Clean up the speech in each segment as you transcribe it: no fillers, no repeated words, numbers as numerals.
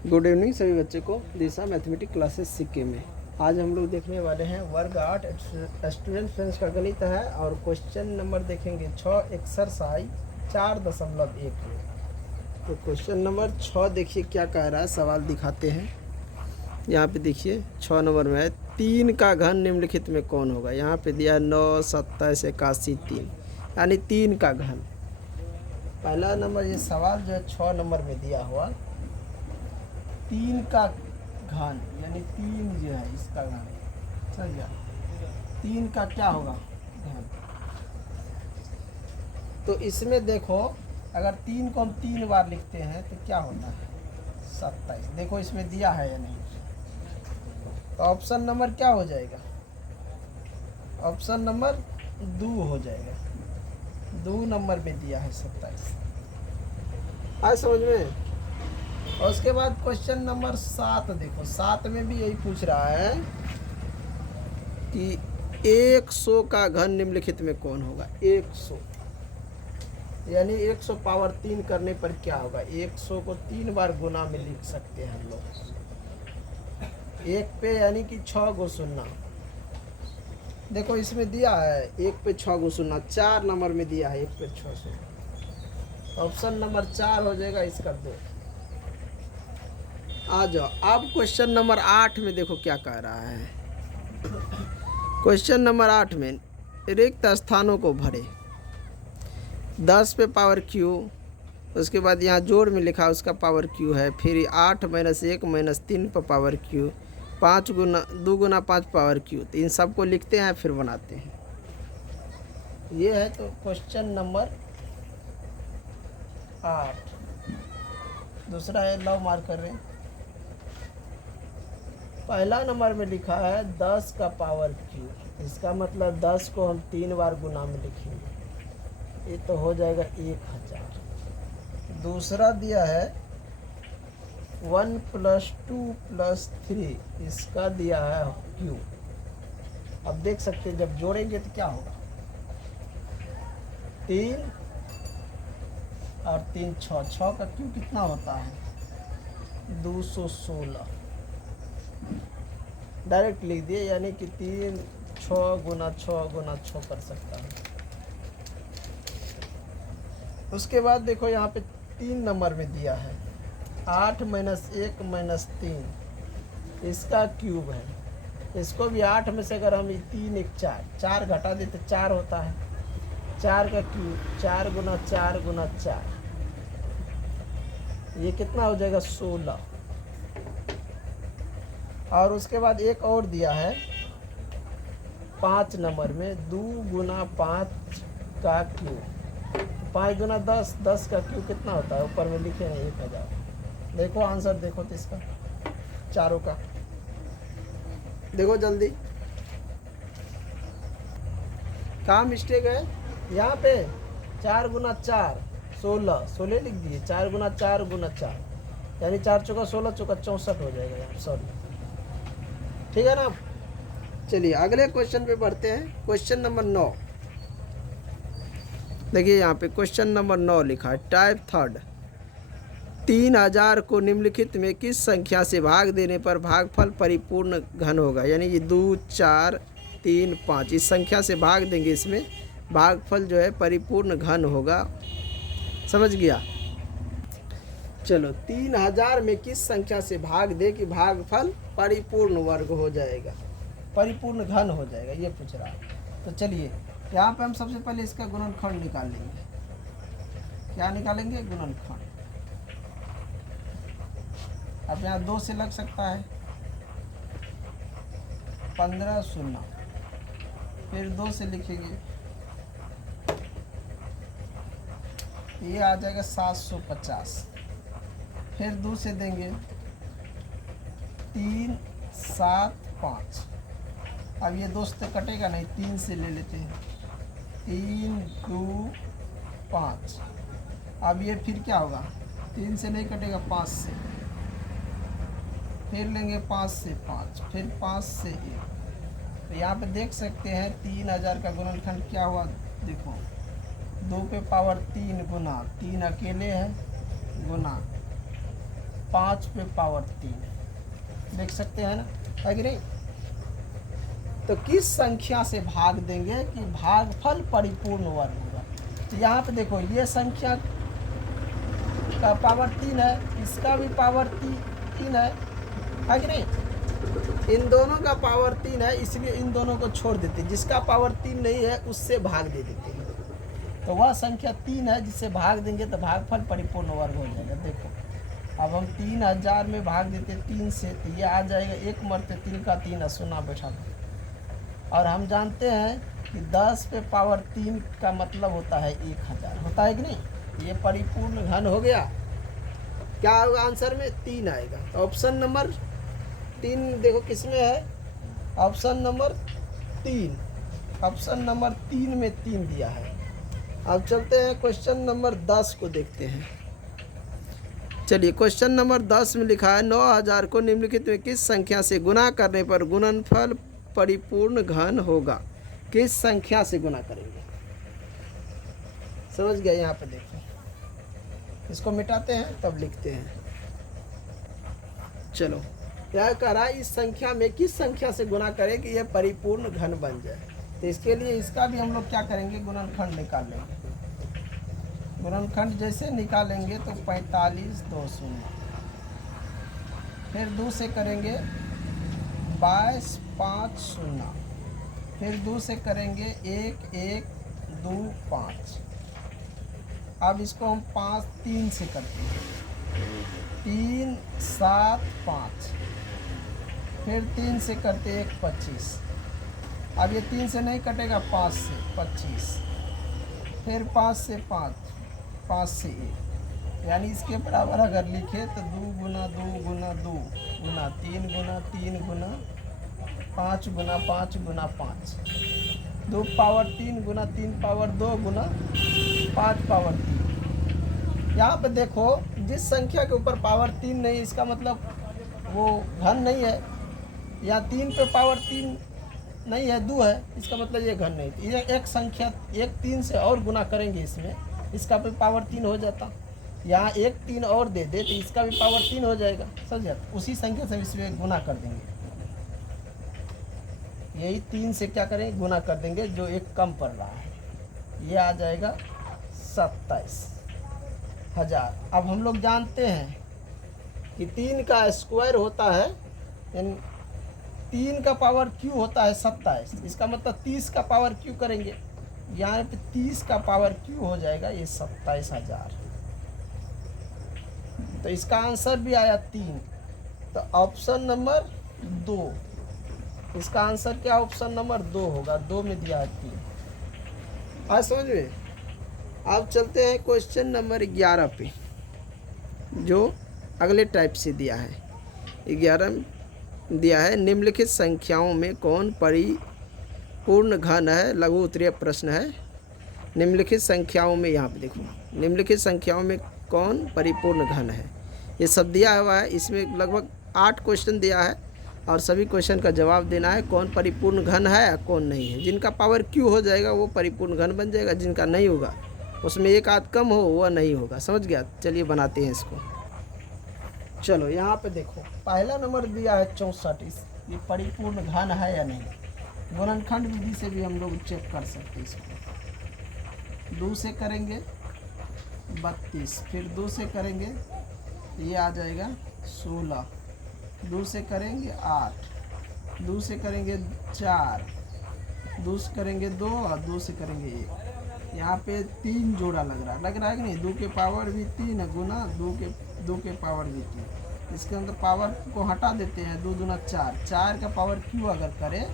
Good evening सभी बच्चों को दिशा मैथमेटिक्स क्लासेस सिक्के में। आज हम लोग देखने वाले हैं वर्ग 8 स्टूडेंट फ्रेंड्स का गणित है और क्वेश्चन नंबर देखेंगे 6 एक्सरसाइज 4.1 में। तो क्वेश्चन नंबर 6 देखिए क्या कह रहा है, सवाल दिखाते हैं। यहाँ पे देखिए 6 नंबर में है 3 का घन निम्नलिखित में कौन होगा। यहाँ पे दिया है 9, 27, 81, 3 यानी 3 का घन। पहला नंबर ये सवाल जो है 6 नंबर में दिया हुआ 3 का घन यानी 3 जो है इसका घन, समझ गया। 3 का क्या होगा घन। तो इसमें देखो अगर 3 को हम 3 बार लिखते हैं तो क्या होता है 27। देखो इसमें दिया है या नहीं। तो ऑप्शन नंबर क्या हो जाएगा, ऑप्शन नंबर 2 हो जाएगा। 2 नंबर में दिया है 27। आए समझ में। और उसके बाद क्वेश्चन नंबर 7 देखो, 7 में भी यही पूछ रहा है कि 100 का घन निम्नलिखित में कौन होगा। 100 यानी 100 पावर 3 करने पर क्या होगा। 100 को 3 बार गुना में लिख सकते हैं हम लोग। 1 पे यानी कि 6 गो शून्य। देखो इसमें दिया है 1 पे 6 गो शून्य, 4 नंबर में दिया है 1 पे 6 शून्य। ऑप्शन नंबर 4 हो जाएगा इसका 2। आ जाओ अब क्वेश्चन नंबर 8 में देखो क्या कह रहा है। क्वेश्चन नंबर 8 में रिक्त स्थानों को भरे। 10 पे पावर क्यू, उसके बाद यहाँ जोड़ में लिखा उसका पावर क्यू है। फिर 8 - 1 - 3 पर पावर क्यू, 5 गुना 2 गुना 5 पावर क्यू। तो इन सबको लिखते हैं फिर बनाते हैं। ये है तो क्वेश्चन नंबर 8। दूसरा है लव मार्क कर रहे हैं। पहला नंबर में लिखा है 10 का पावर क्यू, इसका मतलब 10 को हम 3 बार गुना में लिखेंगे, ये तो हो जाएगा 1000। दूसरा दिया है 1 + 2 + 3, इसका दिया है क्यू। अब देख सकते हैं जब जोड़ेंगे तो क्या होगा। 3 और 3 6, 6 का क्यू कितना होता है 216। डायरेक्ट लिख दिए यानी कि 3 6 गुना 6 गुना 6 कर सकता है। उसके बाद देखो यहाँ पे 3 नंबर में दिया है 8 - 1 - 3, इसका क्यूब है। इसको भी 8 में से अगर हम 3 1 4 4 घटा दे तो 4 होता है। 4 का क्यूब 4 गुना 4 गुना 4, ये कितना हो जाएगा 16। और उसके बाद एक और दिया है 5 नंबर में 2 गुना 5 का क्यूब, 5 गुना 10, 10 का क्यूब कितना होता है ऊपर में लिखे हैं 1000। देखो आंसर देखो तो इसका चारों का देखो जल्दी। कहाँ मिस्टेक है यहाँ पे। 4 गुना 4 16, 16 लिख दिए। 4 गुना 4 गुना 4 यानी 4 चौका 16, चौका 64 हो जाएगा यार, सॉरी। ठीक है ना। चलिए अगले क्वेश्चन पे बढ़ते हैं। क्वेश्चन नंबर 9 देखिए, यहाँ पे क्वेश्चन नंबर 9 लिखा है टाइप 3। 3000 को निम्नलिखित में किस संख्या से भाग देने पर भागफल परिपूर्ण घन होगा। यानी ये 2 4 3 5 इस संख्या से भाग देंगे, इसमें भागफल जो है परिपूर्ण घन होगा। समझ गया। चलो 3000 में किस संख्या से भाग दे कि भागफल परिपूर्ण वर्ग हो जाएगा, परिपूर्ण घन हो जाएगा, ये पूछ रहा है। तो चलिए यहाँ पे हम सबसे पहले इसका गुणनखंड निकाल लेंगे। क्या निकालेंगे गुणनखंड। अब यहाँ 2 से लग सकता है 15 शून्य, फिर 2 से लिखेंगे ये आ जाएगा 750। फिर 2 से देंगे 3 7 5। अब ये 2 से कटेगा नहीं, 3 से ले लेते हैं 3 2 5। अब ये फिर क्या होगा 3 से नहीं कटेगा 5 से, फिर लेंगे 5 से 5, फिर 5 से 1। तो यहाँ पे देख सकते हैं 3000 का गुणनखंड क्या हुआ। देखो 2 पे पावर 3 गुना 3 अकेले है गुना 5 पे पावर 3, देख सकते हैं ना, है कि नहीं। तो किस संख्या से भाग देंगे कि भागफल परिपूर्ण वर्ग होगा। तो यहाँ पे देखो ये संख्या का पावर 3 है, इसका भी पावर 3 है कि नहीं। इन दोनों का पावर 3 है, इसलिए इन दोनों को छोड़ देते हैं, जिसका पावर 3 नहीं है उससे भाग दे देते हैं। तो वह संख्या 3 है जिससे भाग देंगे तो भागफल परिपूर्ण वर्ग हो जाएगा। देखो अब हम 3000 में भाग देते 3 से, तो ये आ जाएगा 1 मरते 3 का 3 सुना बैठा दो। और हम जानते हैं कि 10 पे पावर 3 का मतलब होता है 1000, होता है कि नहीं। ये परिपूर्ण घन हो गया। क्या होगा आंसर में 3 आएगा। तो ऑप्शन नंबर 3 देखो किस में है, ऑप्शन नंबर 3, ऑप्शन नंबर 3 में 3 दिया है। अब चलते हैं क्वेश्चन नंबर 10 को देखते हैं। चलिए क्वेश्चन नंबर 10 में लिखा है 9000 को निम्नलिखित में किस संख्या से गुना करने पर गुणनफल परिपूर्ण घन होगा। किस संख्या से गुना करेंगे, समझ गए। यहाँ पे देखो, इसको मिटाते हैं तब लिखते हैं। चलो यह कह रहा है इस संख्या में किस संख्या से गुना करें कि यह परिपूर्ण घन बन जाए। तो इसके लिए इसका भी हम लोग क्या करेंगे, गुणनखंड निकाल लेंगे। गुणनखंड जैसे निकालेंगे तो 45 2 0, फिर 2 से करेंगे 22 5 0, फिर 2 से करेंगे 1 1 2 5। अब इसको हम 5 3 से करते हैं, 3 7 5, फिर 3 से करते 1 25। अब ये 3 से नहीं कटेगा, 5 से 25, फिर 5 से 5, 5 से 1, यानी इसके बराबर अगर लिखे तो 2 गुना 2 गुना 2 गुना 3 गुना 3 गुना 5 गुना 5 गुना 5, 2 पावर 3 गुना 3 पावर 2 गुना 5 पावर 3। यहाँ पे देखो जिस संख्या के ऊपर पावर 3 नहीं, इसका मतलब वो घन नहीं है। या 3 पे पावर 3 नहीं है, 2 है, इसका मतलब ये घन नहीं। ये एक संख्या 1 3 से और गुना करेंगे इसमें, इसका भी पावर 3 हो जाता। यहाँ 1 3 और दे दे तो इसका भी पावर 3 हो जाएगा, समझ। उसी संख्या से इसमें गुना कर देंगे, यही 3 से क्या करें, गुना कर देंगे, जो एक कम पड़ रहा है। ये आ जाएगा 27000। अब हम लोग जानते हैं कि 3 का स्क्वायर होता है, यानी 3 का पावर क्यू होता है 27। इसका मतलब 30 का पावर क्यू करेंगे, यहाँ पे 30 का पावर क्यू हो जाएगा, ये 27000। तो इसका आंसर भी आया 3। तो ऑप्शन नंबर 2, इसका आंसर क्या ऑप्शन नंबर 2 होगा। 2 में दिया है 3। आज समझ में। अब चलते हैं क्वेश्चन नंबर 11 पे, जो अगले टाइप से दिया है। 11 दिया है निम्नलिखित संख्याओं में कौन परिपूर्ण घन है। लघु उत्तरीय प्रश्न है। निम्नलिखित संख्याओं में, यहाँ पे देखो, निम्नलिखित संख्याओं में कौन परिपूर्ण घन है, ये सब दिया हुआ है। इसमें लगभग 8 क्वेश्चन दिया है और सभी क्वेश्चन का जवाब देना है, कौन परिपूर्ण घन है या कौन नहीं है। जिनका पावर क्यू हो जाएगा वो परिपूर्ण घन बन जाएगा, जिनका नहीं होगा, उसमें एक आध कम हो, वह नहीं होगा, समझ गया। चलिए बनाते हैं इसको। चलो यहाँ पे देखो, पहला नंबर दिया है 64। ये परिपूर्ण घन है या नहीं। गुणनखंड विधि से भी हम लोग चेक कर सकते हैं इसको। 2 से करेंगे 32, फिर 2 से करेंगे, ये आ जाएगा 16, 2 से करेंगे 8, 2 से करेंगे 4, 2 से करेंगे 2 और 2 से करेंगे 1। यहाँ पे 3 जोड़ा लग रहा है कि नहीं। 2 के पावर भी 3 गुना 2 के पावर भी 3। इसके अंदर पावर को हटा देते हैं, 2 दूना 4, 4 का पावर क्यू अगर करें,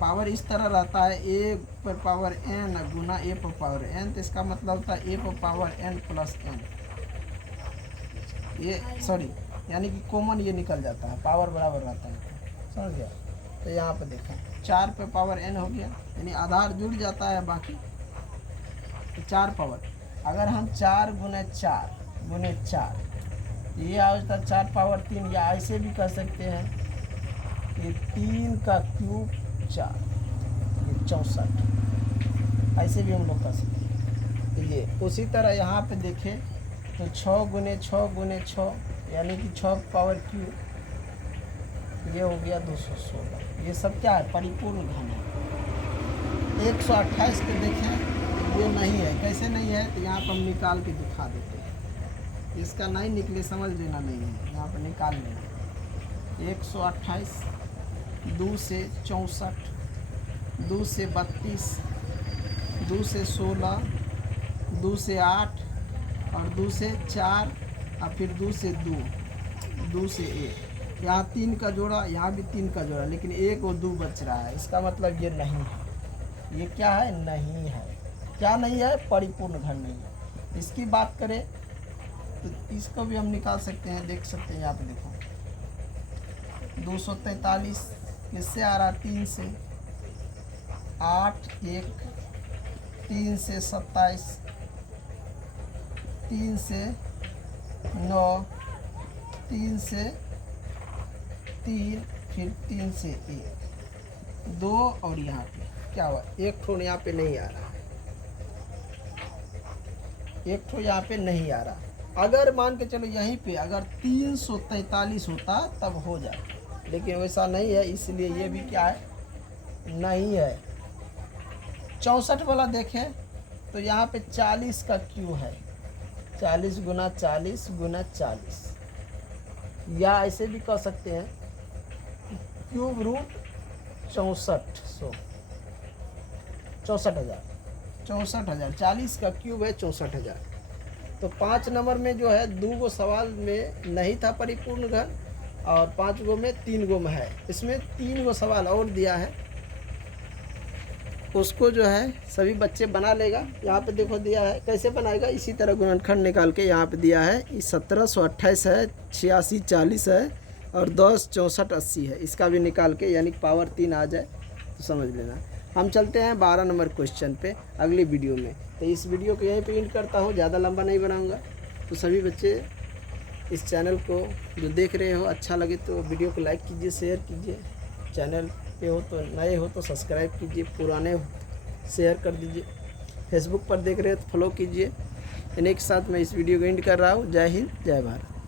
पावर इस तरह रहता है, a पर पावर n गुना a पर पावर n। तो इसका मतलब होता है a पर पावर n प्लस n। ये सॉरी, यानी कि कॉमन ये निकल जाता है, पावर बराबर रहता है, समझ गया। तो यहाँ पे देखें 4 पे पावर n हो गया, यानी आधार जुड़ जाता है बाकी। तो 4 पावर, अगर हम 4 गुने 4 गुने 4, ये आ जाता है 4 पावर 3। या ऐसे भी कर सकते हैं, ये 3 का क्यूब 4, ये 64। ऐसे भी हम लोग कर सकते हैं। ये उसी तरह यहाँ पे देखें तो 6 गुने 6 गुने 6, यानी कि 6 पावर क्यू, ये हो गया 216। ये सब क्या है, परिपूर्ण घन है। 128 को देखें, ये नहीं है। कैसे नहीं है, तो यहाँ पर हम निकाल के दिखा देते हैं। इसका नहीं निकले समझ लेना नहीं है, यहाँ पर निकाल लेना। 128 2 से 64, 2 से 32, 2 से 16, 2 से 8 और 2 से 4 और फिर 2 से 2, 2 से 1। यहाँ 3 का जोड़ा, यहाँ भी 3 का जोड़ा, लेकिन 1 और 2 बच रहा है। इसका मतलब ये नहीं है। ये क्या है, नहीं है। क्या नहीं है, परिपूर्ण घन नहीं है। इसकी बात करें तो इसको भी हम निकाल सकते हैं, देख सकते हैं यहाँ पे देखो। 243 किससे आ रहा, 3 से। 8 1, 3 से 27, 3 से 9, 3 से 3, फिर 3 से 1, 2 और यहाँ पे क्या हुआ, एक ठो यहाँ पे नहीं आ रहा, एक ठो यहाँ पे नहीं आ रहा। अगर मान के चलो यहीं पे अगर 343 होता तब हो जाए, लेकिन वैसा नहीं है, इसलिए ये भी क्या है, नहीं है। 64 वाला देखें तो यहाँ पे 40 का क्यू है, 40 गुना 40 गुना 40, या ऐसे भी कह सकते हैं क्यूब रूट 6400, 64,000, 64,000। 40 का क्यूब है 64,000। तो 5 नंबर में जो है 2 गो सवाल में नहीं था परिपूर्ण घन, और 5 गो में 3 गो में है। इसमें 3 गो सवाल और दिया है, उसको जो है सभी बच्चे बना लेगा। यहाँ पे देखो दिया है, कैसे बनाएगा, इसी तरह गुणनखंड निकाल के यहाँ पे दिया है। 1728 है, 86 40 है और 10 64 80 है। इसका भी निकाल के यानी पावर 3 आ जाए तो समझ लेना। हम चलते हैं 12 नंबर क्वेश्चन पे अगली वीडियो में। तो इस वीडियो को यहीं पे एंड करता हूँ, ज़्यादा लंबा नहीं बनाऊँगा। तो सभी बच्चे इस चैनल को जो देख रहे हो, अच्छा लगे तो वीडियो को लाइक कीजिए, शेयर कीजिए। चैनल पे हो तो नए हो तो सब्सक्राइब कीजिए, पुराने हो शेयर कर दीजिए। फेसबुक पर देख रहे हो तो फॉलो कीजिए। इन्हीं के साथ मैं इस वीडियो को एंड कर रहा हूँ। जय हिंद, जय भारत।